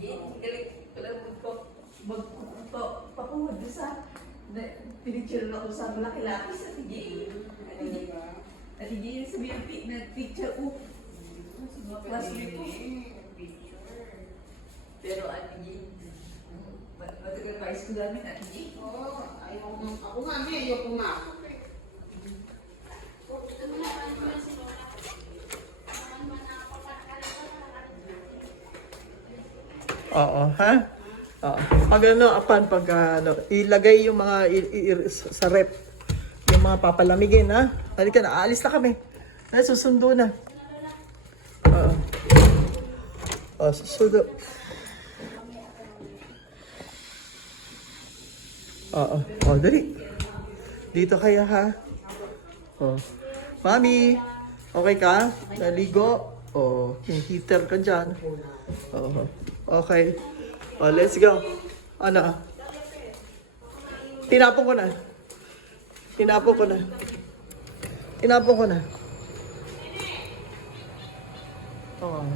galing. Wala magpakuha doon sa pinicture na ako sa malaki-laki sa tigil. Atigil sa BMP na picture ko. Sa mga classmate ko. Pero atigil. Matagal pa high school namin atigil. Oo, ako nga, ayaw pumasok eh. Oo, ha? Oo. Pag ano, apan, pag ano, ilagay yung mga sa rep, yung mga papalamigin, ha? Halika na, aalis na kami. Ay, susundo na. Oo. Oh, susundo. Oo. Oh, dali. Dito kayo, ha? Oh. Mami, okay ka? Naligo? Oh, yung heater ka dyan. Oo. Okay. Oh, let's go. Ano? Tinapon ko na. Tinapon ko na. Tinapon ko na. Oh.